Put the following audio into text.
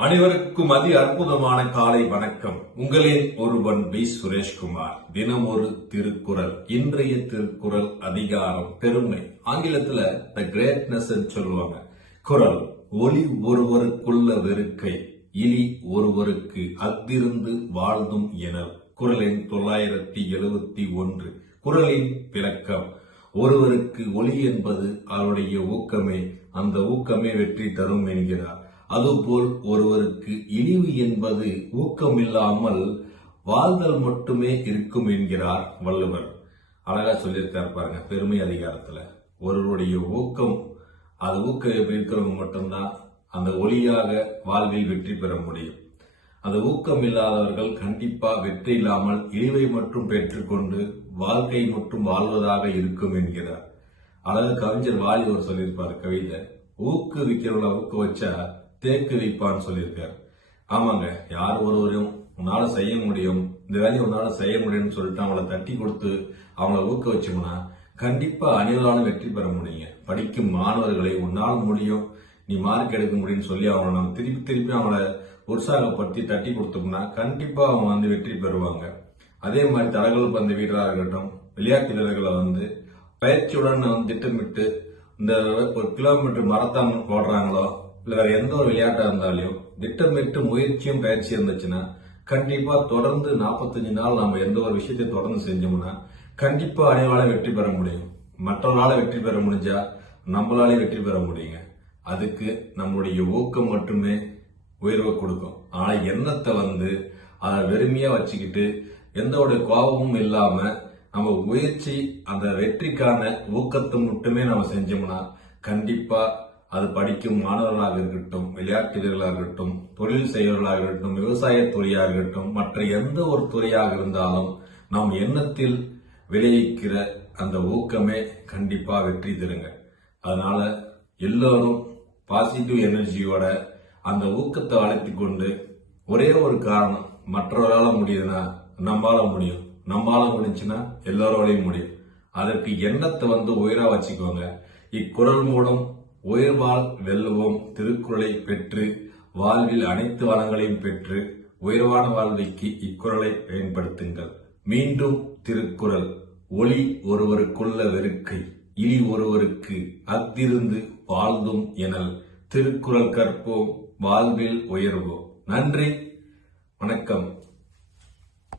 அனைவருக்கும் அதி அற்புதமான காலை வணக்கம். உங்களின் ஒருவன் பி. சுரேஷ்குமார். தினம் ஒரு திருக்குறள். இன்றைய திருக்குறள் அதிகாரம் பெருமை. ஆங்கிலத்துல த கிரேட்னஸ் சொல்லுவாங்க. குரல் ஒளி ஒருவருக்குள்ள வெறுக்கை. இலி ஒருவருக்கு அத்திருந்து வாழ்ந்தும் என. குரலின் தொள்ளாயிரத்தி எழுபத்தி ஒன்று. குரலின் விளக்கம். ஒருவருக்கு ஒளி என்பது அவருடைய ஊக்கமே. அந்த ஊக்கமே வெற்றி தரும் என்கிறார். அதுபோல் ஒருவருக்கு இழிவு என்பது ஊக்கமில்லாமல் வாழ்தல் மட்டுமே இருக்கும் என்கிறார் வள்ளுவர். அழகா சொல்லியிருக்கார் பாருங்க பெருமை அதிகாரத்துல. ஒருவருடைய ஊக்கம் அது ஊக்கம் எப்படி இருக்கிறவங்க மட்டும்தான் அந்த ஒளியாக வாழ்வில் வெற்றி பெற முடியும். அந்த ஊக்கம் இல்லாதவர்கள் கண்டிப்பா வெற்றி இல்லாமல் இழிவை மட்டும் பெற்றுக்கொண்டு வாழ்க்கை மட்டும் வாழ்வதாக இருக்கும் என்கிறார். அழகு கவிஞர் வாலிபர் சொல்லியிருப்பார் கவிதை ஊக்குவிக்கிறவங்கள ஊக்க வச்சா தேக்கு வைப்பான்னு சொல்லியிருக்காரு. ஆமாங்க யார் ஒருவரையும் உன்னால செய்ய முடியும் இந்த வேலையை உன்னால செய்ய முடியும்னு சொல்லிட்டு அவங்கள தட்டி கொடுத்து அவங்கள ஊக்க வச்சோம்னா கண்டிப்பா அணிலான வெற்றி பெற முடியுங்க. படிக்கும் மாணவர்களை உன்னால் முடியும் நீ மார்க் எடுக்க முடியும்னு சொல்லி அவங்கள நம்ம திருப்பி திருப்பி அவங்கள உற்சாகப்படுத்தி தட்டி கொடுத்தோம்னா கண்டிப்பா அவங்க வந்து வெற்றி பெறுவாங்க. அதே மாதிரி தடகள பந்து வீரராக இருக்கட்டும் விளையாட்டு வீரர்களை வந்து பயிற்சியுடன் வந்து திட்டமிட்டு இந்த ஒரு கிலோமீட்டர் மரத்தான் போடுறாங்களோ இல்லை வேற எந்த ஒரு விளையாட்டா இருந்தாலும் திட்டமிட்டு முயற்சியும் பயிற்சி இருந்துச்சுன்னா கண்டிப்பா தொடர்ந்து 45 நாள் நம்ம எந்த ஒரு விஷயத்தை தொடர்ந்து செஞ்சோம்னா கண்டிப்பா அனைவரால வெற்றி பெற முடியும். மற்றவர்களால வெற்றி பெற முடிஞ்சா நம்மளாலே வெற்றி பெற முடியுங்க. அதுக்கு நம்மளுடைய ஊக்கம் மட்டுமே உயர்வை கொடுக்கும். ஆனால் எண்ணத்தை வந்து அதை வெறுமையா வச்சுக்கிட்டு எந்த ஒரு கோபமும் இல்லாம நம்ம முயற்சி அந்த வெற்றிக்கான ஊக்கத்தை மட்டுமே நம்ம செஞ்சோம்னா கண்டிப்பா அது படிக்கும் மாணவர்களாக இருக்கட்டும் விளையாட்டு வீரர்களாக இருக்கட்டும் தொழில் செய்வர்களாக இருக்கட்டும் விவசாய துறையாக இருக்கட்டும் மற்ற எந்த ஒரு துறையாக இருந்தாலும் நம் எண்ணத்தில் விளைவிக்கிற அந்த ஊக்கமே கண்டிப்பாக வெற்றி தருங்க. அதனால எல்லோரும் பாசிட்டிவ் எனர்ஜியோட அந்த ஊக்கத்தை வளர்த்தி கொண்டு ஒரே ஒரு காரணம் மற்றவரால் முடியுதுன்னா நம்மளால முடியும். நம்மளால முடிஞ்சுன்னா எல்லாரோடையும் முடியும். அதற்கு எண்ணத்தை வந்து உயிரா வச்சுக்கோங்க. இக்குரல் மூலம் உயர்வால் வெல்லுவோம் திருக்குறளை பெற்று வாழ்வில் அனைத்து வளங்களையும் பெற்று உயர்வான வாழ்வைக்கு இக்குறளை பயன்படுத்துங்கள். மீண்டும் திருக்குறள். ஒளி ஒருவருக்குள்ள வெறுக்கை இனி ஒருவருக்கு அத்திருந்து வாழ்ந்தும் எனல். திருக்குறள் கற்போம் வாழ்வில் உயர்வோம். நன்றி வணக்கம்.